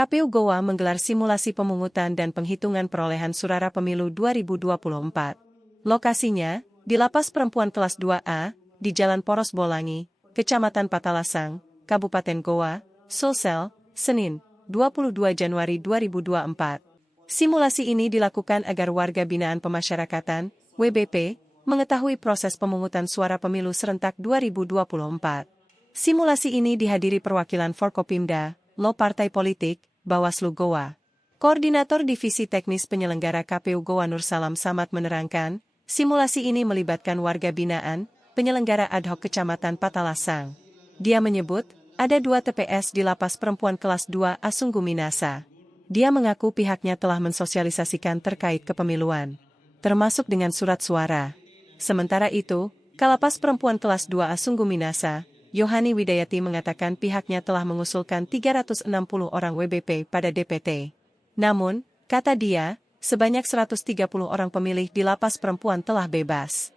KPU Goa menggelar simulasi pemungutan dan penghitungan perolehan suara pemilu 2024. Lokasinya, di Lapas Perempuan Kelas 2A, di Jalan Poros Bolangi, Kecamatan Patalasang, Kabupaten Goa, Sulsel, Senin, 22 Januari 2024. Simulasi ini dilakukan agar warga binaan pemasyarakatan, WBP, mengetahui proses pemungutan suara pemilu serentak 2024. Simulasi ini dihadiri perwakilan Forkopimda, Lo Partai Politik, Bawaslu Goa. Koordinator Divisi Teknis Penyelenggara KPU Goa Nursalam Samad menerangkan, simulasi ini melibatkan warga binaan, penyelenggara ad hoc Kecamatan Patalasang. Dia menyebut, ada 2 TPS di Lapas Perempuan Kelas 2A Sungguh Minasa. Dia mengaku pihaknya telah mensosialisasikan terkait kepemiluan, termasuk dengan surat suara. Sementara itu, Kalapas Perempuan Kelas 2A Sungguh Minasa, Yohani Widayati mengatakan pihaknya telah mengusulkan 360 orang WBP pada DPT. Namun, kata dia, sebanyak 130 orang pemilih di Lapas Perempuan telah bebas.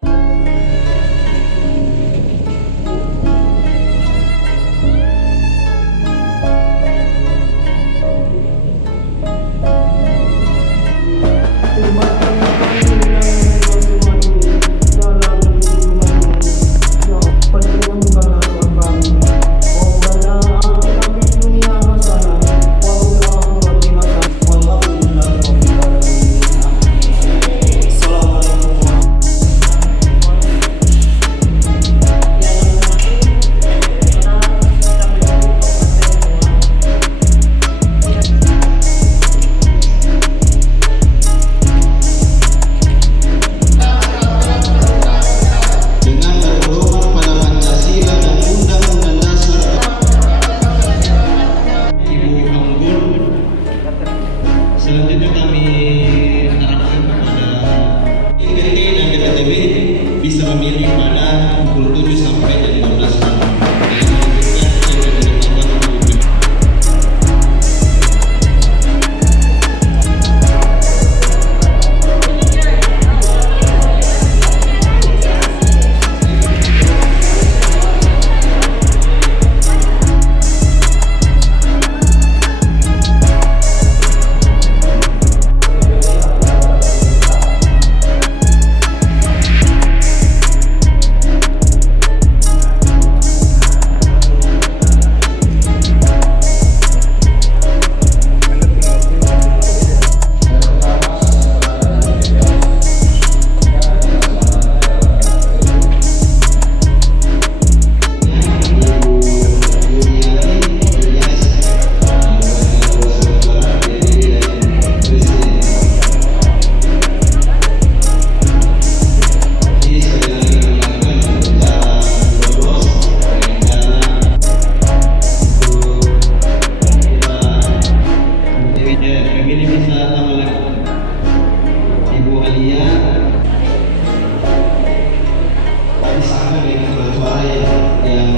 Selanjutnya kami harapkan kepada DPT dan DPTB bisa memilih pada pukul 7 sampai jam 15 malam. Ini bisa tambah lagi Ibu Alia disangka dengan suara yang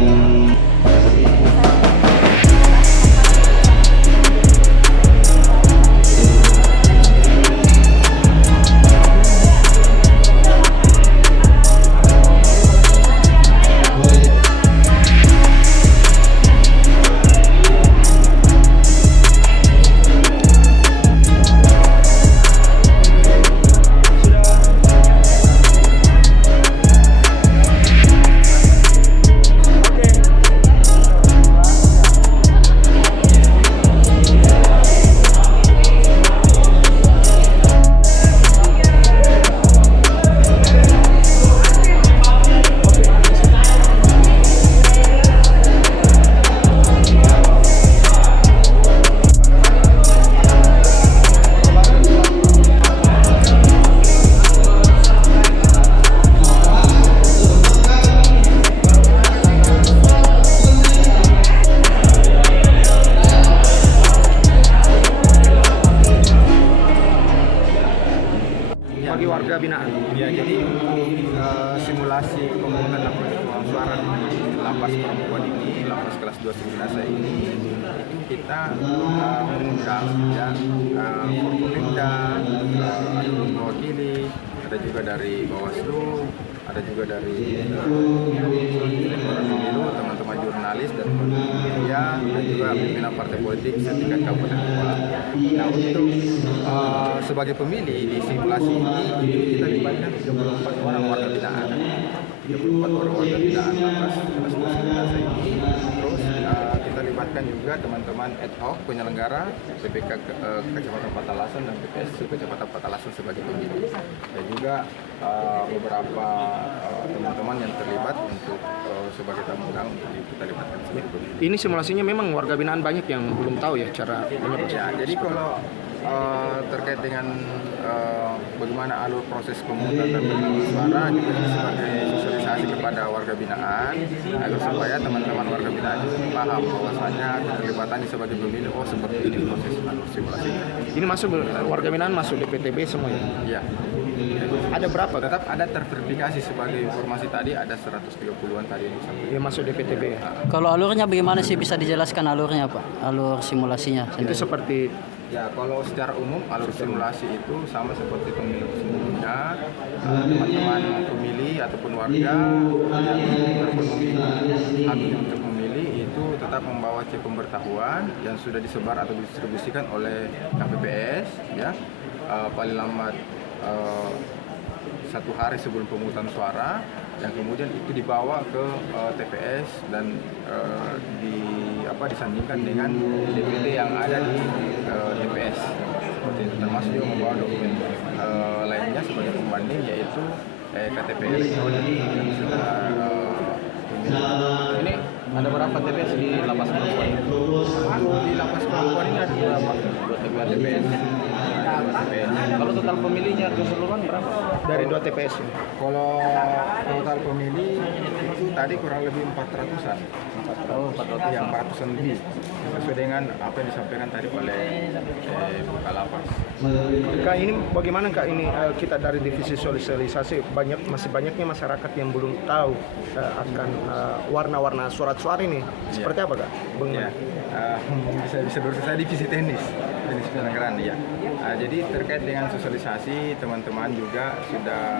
bagi warga binaan. Ya, jadi simulasi pemungutan suara di Lapas Perempuan ini, Lapas Kelas 2 Minasa ini, itu kita mengundang ya Forkopimda, ada mewakili, ada juga dari Bawaslu, ada juga dari pemilu, teman-teman jurnalis dan media, dan juga pimpinan partai politik setingkat kabupaten kota. Nah, untuk sebagai pemilih di simulasi ini kita libatkan 34 orang warga binaan. 34 orang warga binaan lapas kelas 2 ini. Terus kita libatkan juga teman-teman ad hoc penyelenggara PPK Kecamatan Patalasan dan PPSC Kecamatan Patalasan sebagai pemilih. Dan juga beberapa teman-teman yang terlibat untuk sebagai tamu undangan untuk kita libatkan sebagai pemilih. Ini simulasinya memang warga binaan banyak yang belum tahu ya cara menyebut. Ya, jadi kalau terkait dengan bagaimana alur proses pemungutan dan penghitungan suara juga ini sebagai sosialisasi kepada warga binaan agar supaya teman-teman warga binaan juga paham bahwasanya keterlibatannya sebagai pemilih seperti ini proses alur simulasi. Ini masuk warga binaan masuk DPTB semua ya? Iya. Ada berapa? Tetap ada terverifikasi sebagai informasi tadi ada 130-an tadi yang disampaikan. Yang masuk DPTB ya? Kalau alurnya bagaimana sih, bisa dijelaskan alurnya Pak? Alur simulasinya Itu sendiri. seperti Ya, kalau secara umum alur simulasi itu sama seperti pemilu sebelumnya. Teman-teman pemilih ataupun warga yang terpenuhi haknya untuk memilih itu tetap membawa cek pemberitahuan yang sudah disebar atau didistribusikan oleh KPPS ya, paling lambat 1 hari sebelum pemungutan suara, yang kemudian itu dibawa ke TPS dan disandingkan dengan DPT yang ada di TPS. Seperti itu, termasuk juga membawa dokumen lainnya sebagai pembanding, yaitu KTP elektronik yang sudah ini ada berapa TPS di lapas perempuan? di lapas perempuan ini ada berapa? 2 TPS. Kalau total pemilihnya keseluruhan berapa? Dari 2 TPS ini. Kalau total pemilih itu tadi kurang lebih 400-an. 400-an lebih. Sesuai dengan apa yang disampaikan tadi oleh Kalapas. Kak, ini bagaimana Kak ini kita dari divisi sosialisasi masih banyaknya masyarakat yang belum tahu akan warna-warna surat suara ini. Seperti apa Kak? Ya, bisa berusaha saya divisi teknis penyelenggaraan ya. Jadi terkait dengan sosialisasi, teman-teman juga sudah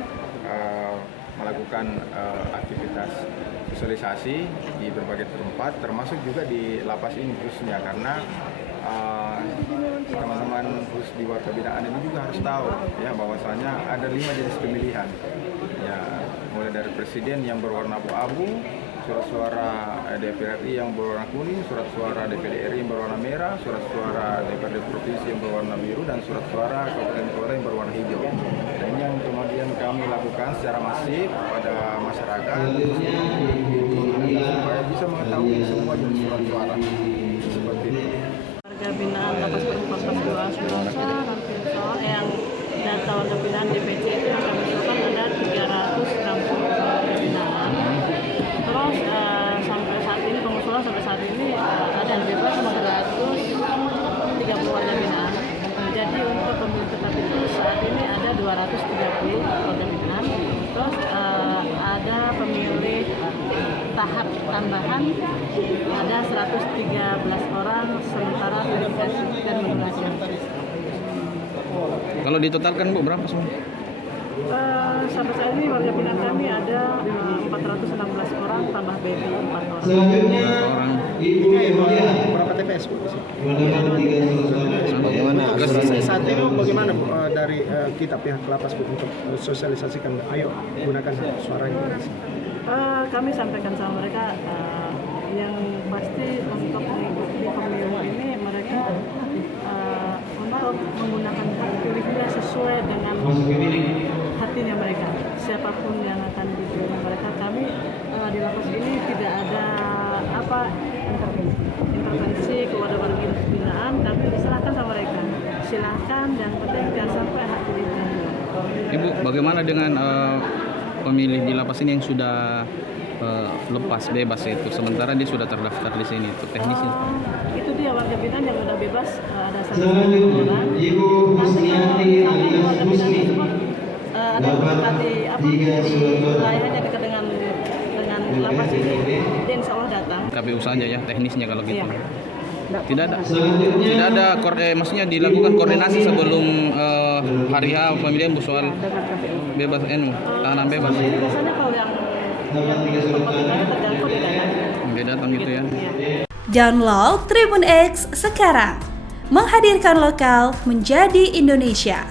melakukan aktivitas sosialisasi di berbagai tempat, termasuk juga di lapas ini khususnya, karena teman-teman khusus di warga binaan ini juga harus tahu ya bahwasanya ada 5 jenis pemilihan ya, mulai dari presiden yang berwarna abu-abu, surat suara DPR RI yang berwarna kuning, surat suara DPD RI yang berwarna merah, surat suara DPRD provinsi yang berwarna biru, dan surat suara kabupaten kota yang berwarna hijau. Dan ini yang kemudian kami lakukan secara masif pada masyarakat supaya bisa mengetahui semua jenis surat suara seperti itu. Warga binaan lapas perempuan kelas 2 Surosa, hampir soal yang data warga binaan DPC itu yang kami usulkan ada 360 warga binaan. Terus sampai saat ini pengusulan sampai saat ini ada yang bebas 430 warga binaan. Jadi untuk pemilih tetap itu saat ini ada 230 warga binaan. Terus ada pemilih tahap tambahan ada 113 orang, sementara verifikasi dan menggunakan. Kalau ditotalkan Bu berapa semua? Sampai saat ini warga binaan kami ada 416 orang tambah baby 4 orang. Orang. Berapa TPS Bu? Bagaimana? Saat ini bagaimana Bu dari kita pihak lapas Bu untuk sosialisasikan, ayo gunakan suara ini? Kami sampaikan sama mereka yang pasti untuk mengikuti pemilu ini mereka untuk menggunakan hak pilihnya sesuai dengan hatinya mereka. Siapapun yang akan dipilih mereka, kami di lapas ini tidak ada intervensi kepada warga binaan, kami diserahkan sama mereka. Silahkan, dan penting jangan sampai hak pilihnya. Ibu, bagaimana dengan pemilih di lapas ini yang sudah lepas bebas itu, sementara dia sudah terdaftar di sini, itu teknisnya? Itu dia warga binaan yang sudah bebas, ada 1 orang. Nanti kalau warga binaan tersebut ada beberapa di wilayahnya dekat dengan lapas ini, dia insya Allah datang. KPU saja ya teknisnya kalau gitu. Iya. Tidak ada maksudnya dilakukan koordinasi sebelum hari H pemilihan Bu soal Dengan KPU. bebas tahanan bebas. Biasanya kalau yang terganggu dia datang. Dia datang gitu ya. Iya. Download Tribun X sekarang. Menghadirkan lokal menjadi Indonesia.